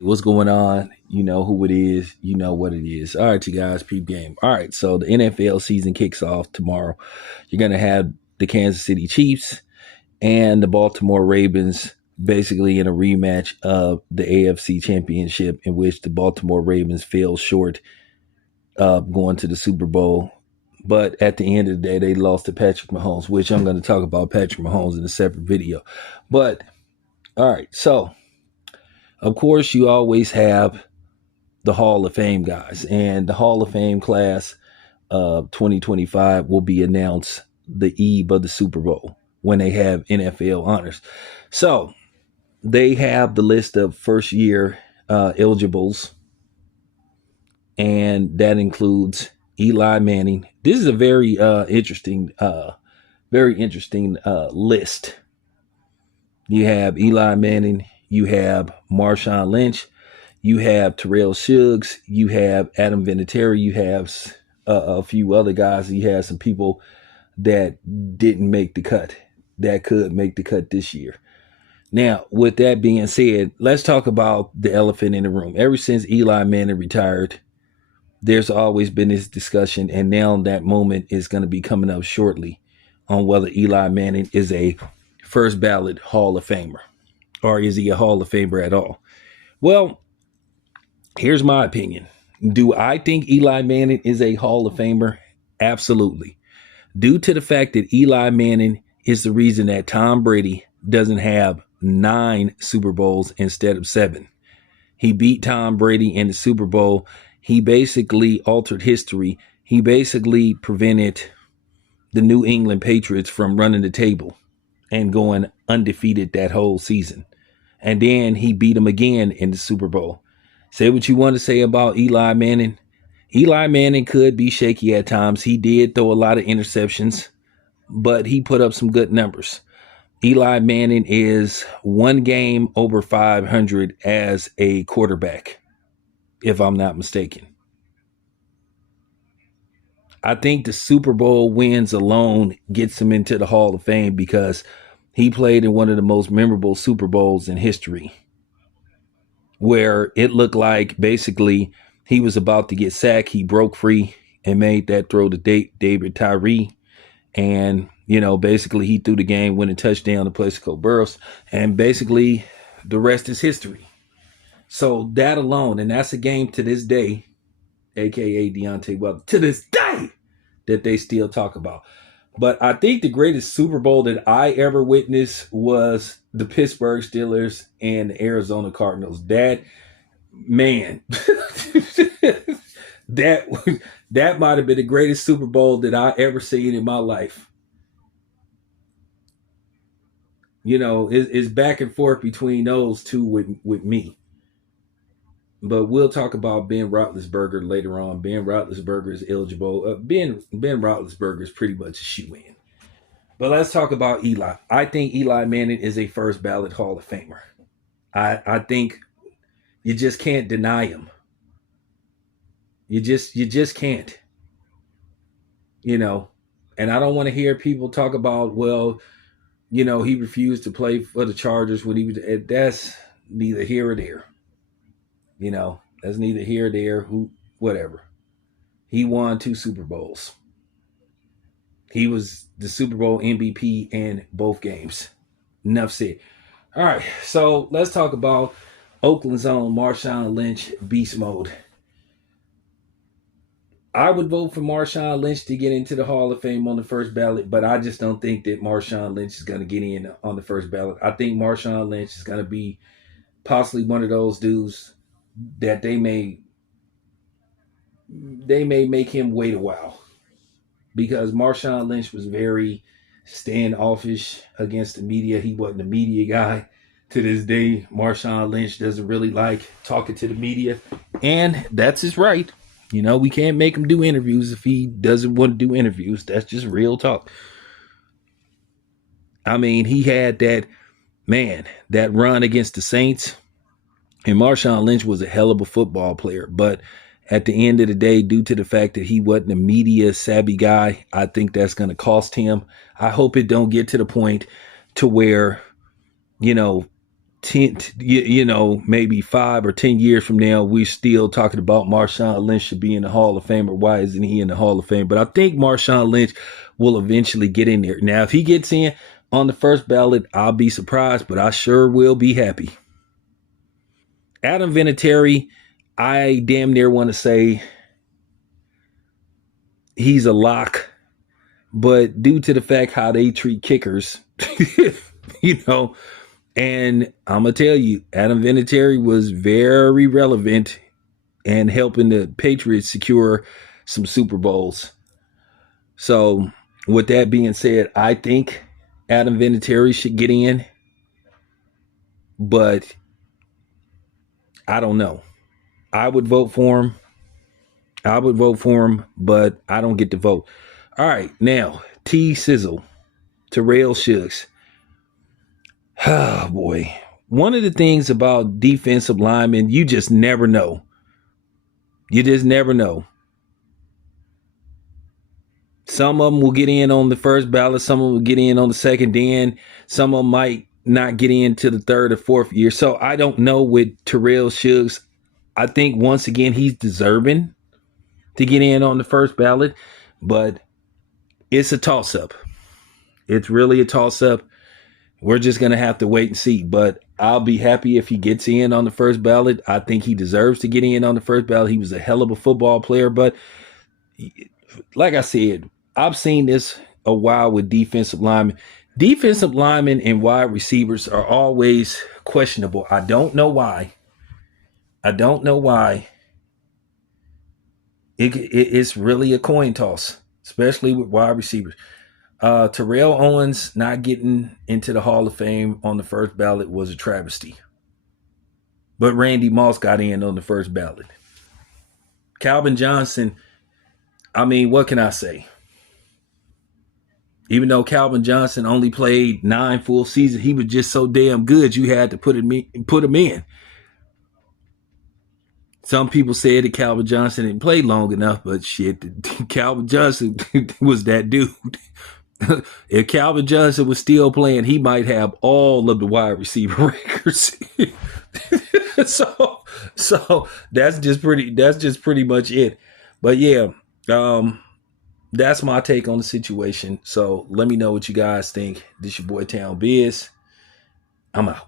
What's going on? You know who it is. You know what it is. All right, you guys, peep game. All right, so the NFL season kicks off tomorrow. You're going to have the Kansas City Chiefs and the Baltimore Ravens basically in a rematch of the AFC Championship, in which the Baltimore Ravens fell short of going to the Super Bowl. But at the end of the day, they lost to Patrick Mahomes, which I'm going to talk about Patrick Mahomes in a separate video. But all right, so of course, you always have the Hall of Fame guys, and the Hall of Fame class of 2025 will be announced the eve of the Super Bowl when they have NFL honors. So they have the list of first year eligibles, and that includes Eli Manning. This is a very interesting list. You have Eli Manning, you have Marshon Lynch, you have Terrell Suggs, you have Adam Vinatieri, you have a few other guys. You have some people that didn't make the cut that could make the cut this year. Now, with that being said, let's talk about the elephant in the room. Ever since Eli Manning retired, there's always been this discussion, and now that moment is going to be coming up shortly on whether Eli Manning is a first ballot Hall of Famer, or is he a Hall of Famer at all? Well, here's my opinion. Do I think Eli Manning is a Hall of Famer? Absolutely. Due to the fact that Eli Manning is the reason that Tom Brady doesn't have 9 Super Bowls instead of 7. He beat Tom Brady in the Super Bowl. He basically altered history. He basically prevented the New England Patriots from running the table and going undefeated that whole season. And then he beat them again in the Super Bowl. Say what you want to say about Eli Manning. Eli Manning could be shaky at times. He did throw a lot of interceptions, but he put up some good numbers. Eli Manning is one game over 500 as a quarterback, if I'm not mistaken. I think the Super Bowl wins alone gets him into the Hall of Fame because he played in one of the most memorable Super Bowls in history, where it looked like basically he was about to get sacked. He broke free and made that throw to David Tyree. And, basically he threw the game winning touchdown to Plaxico Burress. And basically the rest is history. So that alone, and that's a game to this day, a.k.a. Deontay Wilder, to this day, that they still talk about. But I think the greatest Super Bowl that I ever witnessed was the Pittsburgh Steelers and the Arizona Cardinals. That, man, that might have been the greatest Super Bowl that I ever seen in my life. It's back and forth between those two with me. But we'll talk about Ben Roethlisberger later on. Ben Roethlisberger is eligible. Ben Roethlisberger is pretty much a shoe-in. But let's talk about Eli. I think Eli Manning is a first ballot Hall of Famer. I think you just can't deny him. You just can't. And I don't want to hear people talk about, he refused to play for the Chargers when he was. That's neither here or there. That's neither here or there. Whatever. He won 2 Super Bowls. He was the Super Bowl MVP in both games. Enough said. All right, so let's talk about Oakland's own Marshon Lynch beast mode. I would vote for Marshon Lynch to get into the Hall of Fame on the first ballot, but I just don't think that Marshon Lynch is going to get in on the first ballot. I think Marshon Lynch is going to be possibly one of those dudes that they may make him wait a while, because Marshon Lynch was very standoffish against the media. He wasn't a media guy. To this day, Marshon Lynch doesn't really like talking to the media, and that's his right. We can't make him do interviews if he doesn't want to do interviews. That's just real talk. I mean, he had that run against the Saints. And Marshon Lynch was a hell of a football player. But at the end of the day, due to the fact that he wasn't a media savvy guy, I think that's going to cost him. I hope it don't get to the point to where, maybe 5 or 10 years from now, we're still talking about Marshon Lynch should be in the Hall of Fame, or why isn't he in the Hall of Fame? But I think Marshon Lynch will eventually get in there. Now, if he gets in on the first ballot, I'll be surprised, but I sure will be happy. Adam Vinatieri, I damn near want to say he's a lock, but due to the fact how they treat kickers, you know, and I'm gonna tell you, Adam Vinatieri was very relevant and helping the Patriots secure some Super Bowls. So, with that being said, I think Adam Vinatieri should get in, but I don't know. I would vote for him. I would vote for him, but I don't get to vote. All right, now T Sizzle, Terrell Suggs. Oh boy. One of the things about defensive linemen, you just never know. You just never know. Some of them will get in on the first ballot. Some of them will get in on the second. Then some of them might not get into the third or fourth year. So I don't know with Terrell Suggs. I think once again he's deserving to get in on the first ballot, but it's a toss up. It's really a toss up. We're just going to have to wait and see. But I'll be happy if he gets in on the first ballot. I think he deserves to get in on the first ballot. He was a hell of a football player. But like I said, I've seen this a while with defensive linemen. Defensive linemen and wide receivers are always questionable. I don't know why. I don't know why. It's really a coin toss, especially with wide receivers. Terrell Owens not getting into the Hall of Fame on the first ballot was a travesty. But Randy Moss got in on the first ballot. Calvin Johnson, I mean, what can I say? Even though Calvin Johnson only played 9 full seasons, he was just so damn good you had to put him in. Some people said that Calvin Johnson didn't play long enough, but shit, Calvin Johnson was that dude. If Calvin Johnson was still playing, he might have all of the wide receiver records. so that's just pretty much it. But yeah, that's my take on the situation. So let me know what you guys think. This your boy Town Biz. I'm out.